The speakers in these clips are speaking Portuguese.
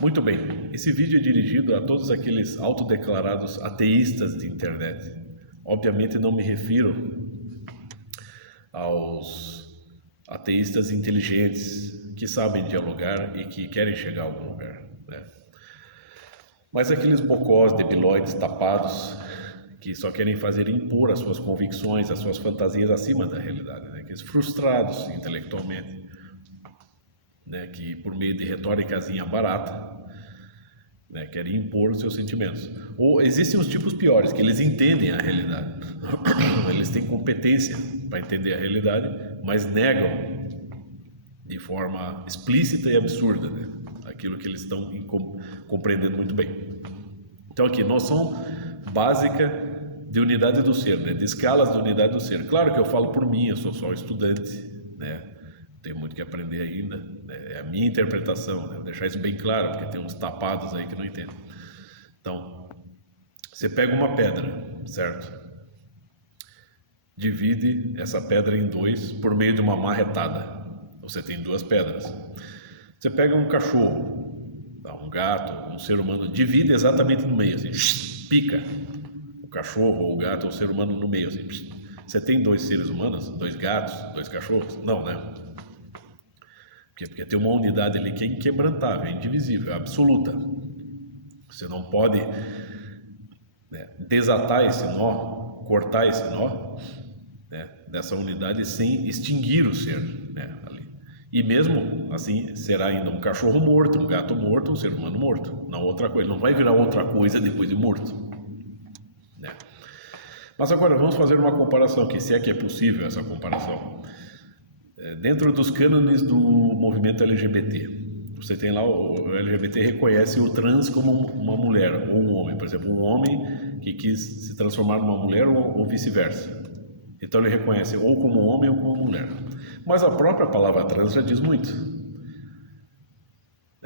Muito bem, esse vídeo é dirigido a todos aqueles autodeclarados ateístas de internet. Obviamente não me refiro aos ateístas inteligentes que sabem dialogar e que querem chegar a algum lugar, né? Mas aqueles bocós, debilóides, tapados, que só querem fazer impor as suas convicções, as suas fantasias acima da realidade, né? Aqueles frustrados intelectualmente, né? Que por meio de retóricazinha barata, né? Querem impor os seus sentimentos. Ou existem os tipos piores, que eles entendem a realidade, eles têm competência para entender a realidade, mas negam de forma explícita e absurda, né? Aquilo que eles estão compreendendo muito bem. Então aqui, noção básica de unidade do ser, né? De escalas de unidade do ser. Claro que eu falo por mim, eu sou só estudante, né? Tenho muito que aprender ainda, né? É a minha interpretação, né? Vou deixar isso bem claro, porque tem uns tapados aí que não entendem. Então, você pega uma pedra, certo? Divide essa pedra em dois por meio de uma marretada. Você tem duas pedras. Você pega um cachorro, um gato, um ser humano, divide exatamente no meio, assim, pica o cachorro ou o gato ou o ser humano no meio, assim. Você tem dois seres humanos, dois gatos, dois cachorros? Não, né? Porque tem uma unidade ali que é inquebrantável, é indivisível, é absoluta. Você não pode, né, desatar esse nó, cortar esse nó, né, dessa unidade sem extinguir o ser, né, ali. E mesmo assim será ainda um cachorro morto, um gato morto, um ser humano morto, não outra coisa. Ele não vai virar outra coisa depois de morto, né? Mas agora vamos fazer uma comparação aqui, se é que é possível essa comparação. Dentro dos cânones do movimento LGBT, você tem lá, o LGBT reconhece o trans como uma mulher ou um homem. Por exemplo, um homem que quis se transformar numa mulher ou vice-versa. Então ele reconhece ou como homem ou como mulher. Mas a própria palavra trans já diz muito.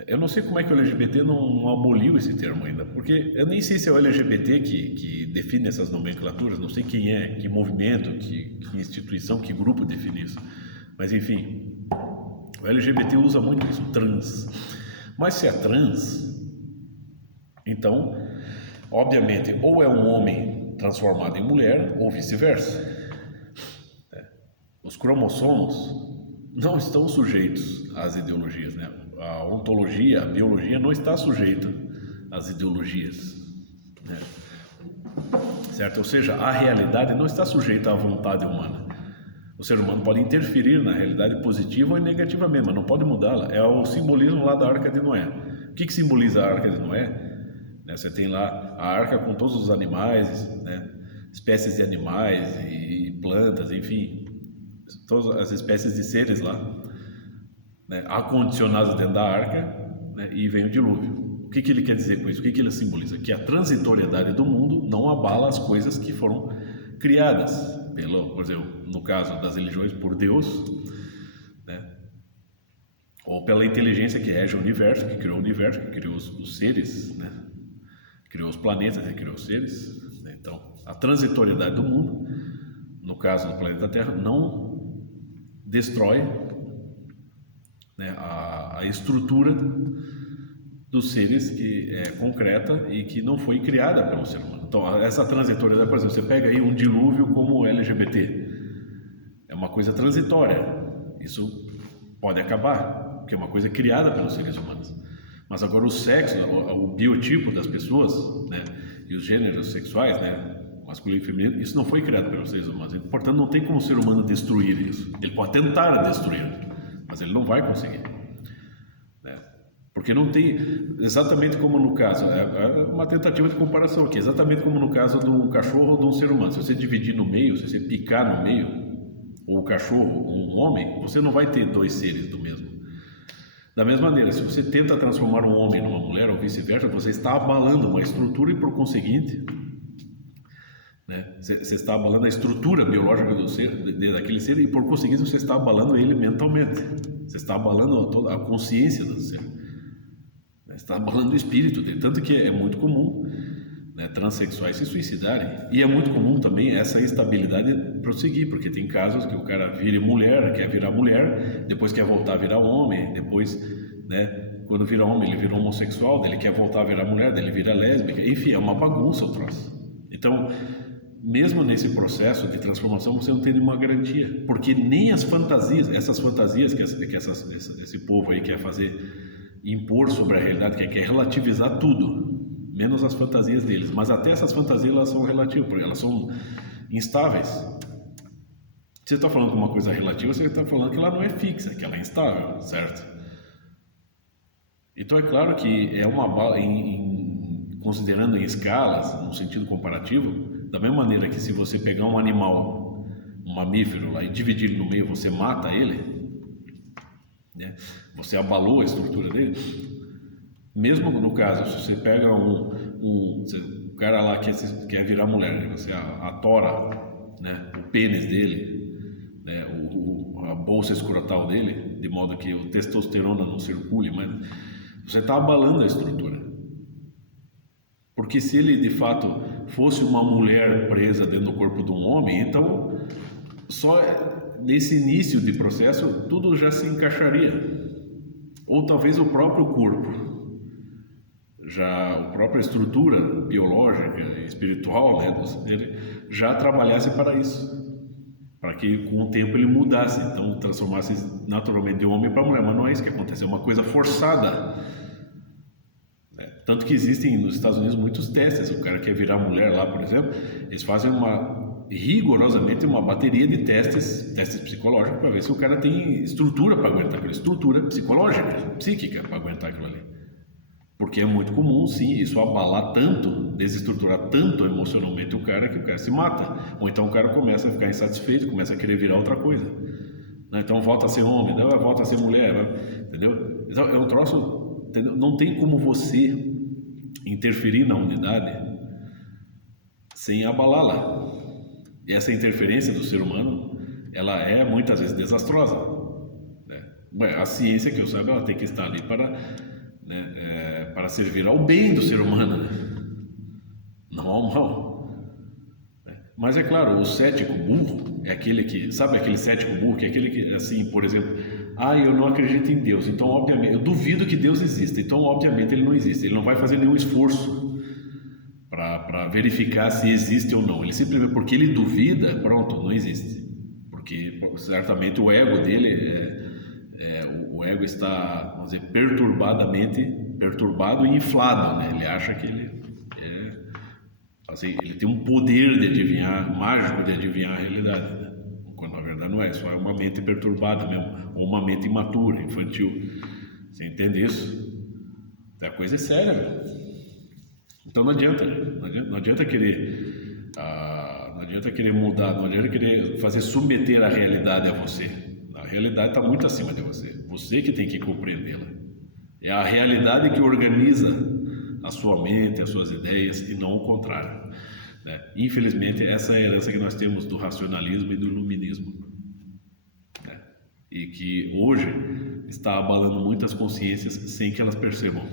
Eu não sei como é que o LGBT não aboliu esse termo ainda, porque eu nem sei se é o LGBT que define essas nomenclaturas, não sei quem é, que movimento, que instituição, que grupo define isso. Mas enfim, o LGBT usa muito isso, trans. Mas se é trans, então, obviamente, ou é um homem transformado em mulher, ou vice-versa. Os cromossomos não estão sujeitos às ideologias, né? A ontologia, a biologia não está sujeita às ideologias, né? Certo? Ou seja, a realidade não está sujeita à vontade humana. O ser humano pode interferir na realidade positiva ou negativamente, mas não pode mudá-la. É o simbolismo lá da Arca de Noé. O que simboliza a Arca de Noé? Né? Você tem lá a arca com todos os animais, né? Espécies de animais e plantas, enfim, todas as espécies de seres lá, né? Acondicionados dentro da arca, né? E vem o dilúvio. O que ele quer dizer com isso? O que ele simboliza? Que a transitoriedade do mundo não abala as coisas que foram criadas por exemplo, no caso das religiões, por Deus, né? Ou pela inteligência que rege o universo, que criou o universo, que criou os seres, né? Criou os planetas, né? Criou os seres, né? Então, a transitoriedade do mundo, no caso do planeta Terra, não destrói, né, a estrutura dos seres que é concreta e que não foi criada pelo ser humano. Então, essa transitoriedade, por exemplo, você pega aí um dilúvio como o LGBT, é uma coisa transitória, isso pode acabar, porque é uma coisa criada pelos seres humanos. Mas agora o sexo, o biotipo das pessoas, né, e os gêneros sexuais, né, masculino e feminino, isso não foi criado pelos seres humanos. Portanto, não tem como o ser humano destruir isso. Ele pode tentar destruir, mas ele não vai conseguir. Porque não tem, exatamente como no caso, é uma tentativa de comparação aqui, exatamente como no caso do cachorro ou de um ser humano. Se você dividir no meio, se você picar no meio, ou o cachorro ou um homem, você não vai ter dois seres do mesmo. Da mesma maneira, se você tenta transformar um homem numa mulher ou vice-versa, você está abalando uma estrutura e, por conseguinte, né, você está abalando a estrutura biológica do ser, daquele ser, e, por conseguinte, você está abalando ele mentalmente. Você está abalando toda a consciência do ser. Está abalando o espírito dele, tanto que é muito comum, né, transexuais se suicidarem, e é muito comum também essa instabilidade prosseguir, porque tem casos que o cara vira mulher, quer virar mulher, depois quer voltar a virar homem, depois, né, quando vira homem, ele vira homossexual, daí ele quer voltar a virar mulher, daí ele vira lésbica, enfim, é uma bagunça o troço. Então, mesmo nesse processo de transformação, você não tem nenhuma garantia, porque nem as fantasias, essas fantasias que esse povo aí quer fazer, impor sobre a realidade, que quer relativizar tudo, menos as fantasias deles, mas até essas fantasias elas são relativas, porque elas são instáveis. Você está falando com uma coisa relativa, você está falando que ela não é fixa, que ela é instável, certo? Então é claro que é uma considerando em escalas, no sentido comparativo, da mesma maneira que se você pegar um animal, um mamífero lá e dividir ele no meio, você mata ele, né? Você abalou a estrutura dele. Mesmo no caso, se você pega o cara lá que quer virar mulher, né? Você atora, né, o pênis dele, né, a bolsa escrotal dele, de modo que o testosterona não circule, mas você está abalando a estrutura. Porque se ele de fato fosse uma mulher presa dentro do corpo de um homem, então só nesse início de processo tudo já se encaixaria. Ou talvez o próprio corpo, já a própria estrutura biológica e espiritual, né, dele, já trabalhasse para isso. Para que com o tempo ele mudasse, então transformasse naturalmente de homem para mulher, mas não é isso que acontece, é uma coisa forçada, né? Tanto que existem nos Estados Unidos muitos testes, o cara quer virar mulher lá, por exemplo, eles fazem rigorosamente uma bateria de testes psicológicos para ver se o cara tem estrutura para aguentar aquilo, estrutura psicológica, psíquica para aguentar aquilo ali. Porque é muito comum, sim, isso abalar tanto, desestruturar tanto emocionalmente o cara que o cara se mata. Ou então o cara começa a ficar insatisfeito, começa a querer virar outra coisa. Então volta a ser homem, volta a ser mulher, entendeu? Então é um troço, entendeu? Não tem como você interferir na unidade sem abalá-la. E essa interferência do ser humano, ela é muitas vezes desastrosa, né? A ciência, que eu saiba, ela tem que estar ali para servir ao bem do ser humano, não ao mal. Mas é claro, o cético burro é aquele que, sabe aquele cético burro, que é aquele que, assim, por exemplo, eu não acredito em Deus, então obviamente, eu duvido que Deus exista, então obviamente ele não existe, ele não vai fazer nenhum esforço para verificar se existe ou não, ele simplesmente, porque ele duvida, pronto, não existe, porque certamente o ego dele o ego está, vamos dizer, perturbado e inflado, né? Ele acha que ele ele tem um poder de adivinhar, mágico de adivinhar a realidade, né? Quando na verdade não é, só é uma mente perturbada mesmo, ou uma mente imatura, infantil. Você entende isso? A coisa é séria, velho. Então não adianta querer, não adianta querer mudar, não adianta querer fazer submeter a realidade a você. A realidade está muito acima de você. Você que tem que compreendê-la. É a realidade que organiza a sua mente, as suas ideias, e não o contrário, né? Infelizmente, essa é a herança que nós temos do racionalismo e do iluminismo, né? E que hoje está abalando muitas consciências sem que elas percebam.